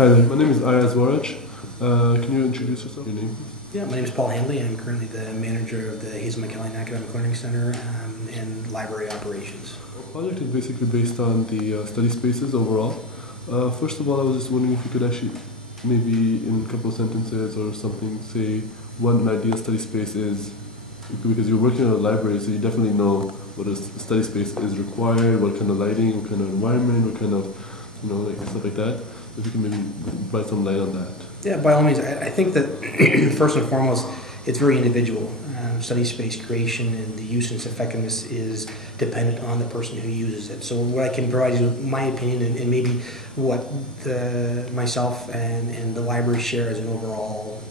Hi there, my name is Ayaz Waraj. Can you introduce yourself? Your name, please? Yeah, my name is Paul Handley. I'm currently the manager of the Hazel McKellen Academic Learning Center and library operations. Our project is basically based on the study spaces overall. First of all, I was just wondering if you could actually, maybe in a couple of sentences or something, say what an ideal study space is. Because you're working in a library, so you definitely know what a study space is required, what kind of lighting, what kind of environment, what kind of, like stuff like that. If you can maybe provide some light on that. Yeah, by all means. I think that first and foremost, it's very individual. Study space creation and the use and its effectiveness is dependent on the person who uses it. So what I can provide you with my opinion and maybe what myself and the library share as an overall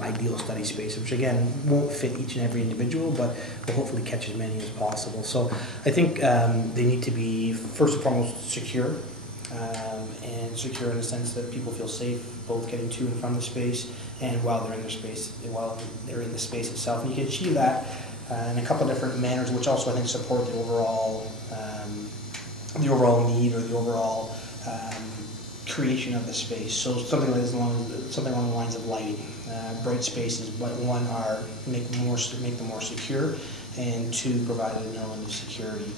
ideal study space, which again won't fit each and every individual, but will hopefully catch as many as possible. So I think they need to be first and foremost secure. And secure in the sense that people feel safe both getting to and from the space and while they're in their space, while they're in the space itself. And you can achieve that in a couple of different manners, which also I think support the overall need or the overall creation of the space. So something along the lines of lighting. Bright spaces, but one are make them more secure, and two provide an element of security.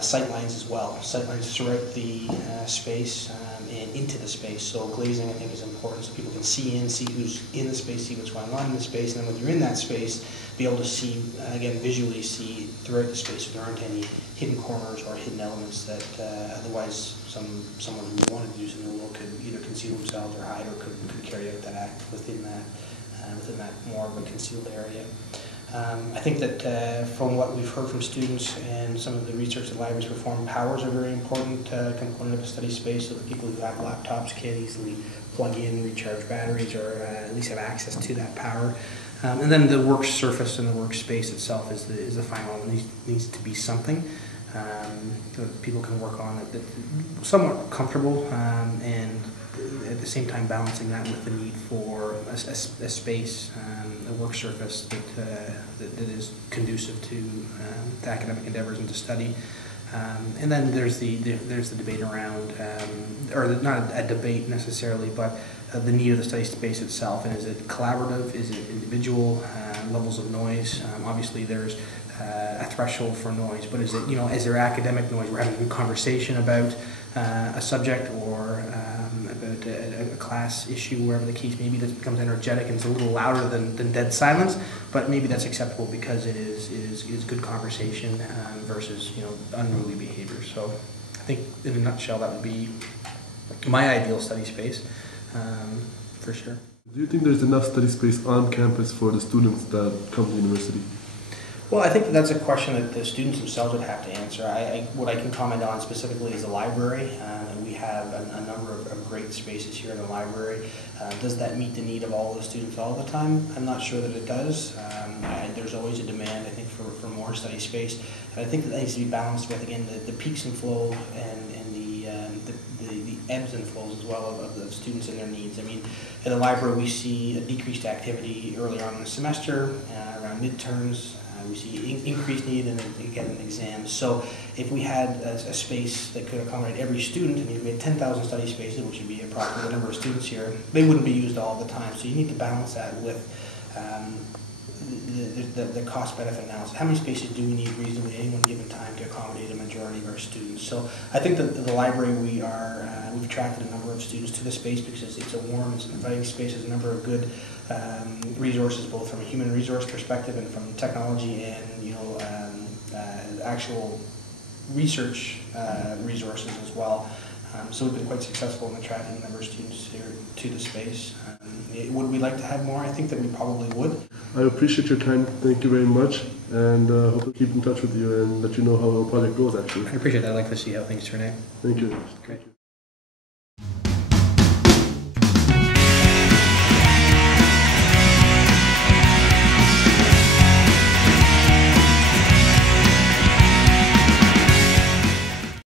Sight lines as well. Sight lines throughout the space and into the space. So glazing, I think, is important so people can see who's in the space, see what's going on in the space, and then when you're in that space, be able to see, again, visually see throughout the space so there aren't any hidden corners or hidden elements that otherwise someone who wanted to do something illegal could either conceal themselves or hide or could carry out that act within that more of a concealed area. I think that from what we've heard from students and some of the research that libraries perform, powers are a very important component of a study space, so that people who have laptops can easily plug in, recharge batteries, or at least have access to that power. And then the work surface and the workspace itself is the final one. It needs to be something that people can work on that's somewhat comfortable and at the same time balancing that with the need for a space, a work surface that is conducive to academic endeavors and to study. And then there's the debate around, or not a debate necessarily, but the need of the study space itself. And is it collaborative? Is it individual? Levels of noise. Obviously, there's a threshold for noise, but is it, is there academic noise? We're having a conversation about a subject or about a class issue, wherever the case may be, that becomes energetic and it's a little louder than dead silence, but maybe that's acceptable because it is good conversation versus unruly behavior. So I think in a nutshell that would be my ideal study space for sure. Do you think there's enough study space on campus for the students that come to the university? Well, I think that's a question that the students themselves would have to answer. What I can comment on specifically is the library. We have a number of great spaces here in the library. Does that meet the need of all the students all the time? I'm not sure that it does. There's always a demand, I think, for more study space. And I think that needs to be balanced with, again, the peaks and flow and the ebbs and flows as well of the students and their needs. I mean, in the library we see a decreased activity earlier on in the semester, around midterms. We see increased need and again in exams. So if we had a space that could accommodate every student, and we had 10,000 study spaces, which would be approximately the number of students here, they wouldn't be used all the time. So you need to balance that with the cost-benefit analysis. How many spaces do we need reasonably at any one given time to accommodate a majority of our students? So I think that the library, we've attracted a number of students to the space because it's a warm, it's an inviting space. There's a number of good resources, both from a human resource perspective and from technology and actual research resources as well. So we've been quite successful in attracting a number of students here to the space. Would we like to have more? I think that we probably would. I appreciate your time. Thank you very much, and hope to keep in touch with you and let you know how our project goes. Actually, I appreciate that. I'd like to see how things turn out. Thank you. Great.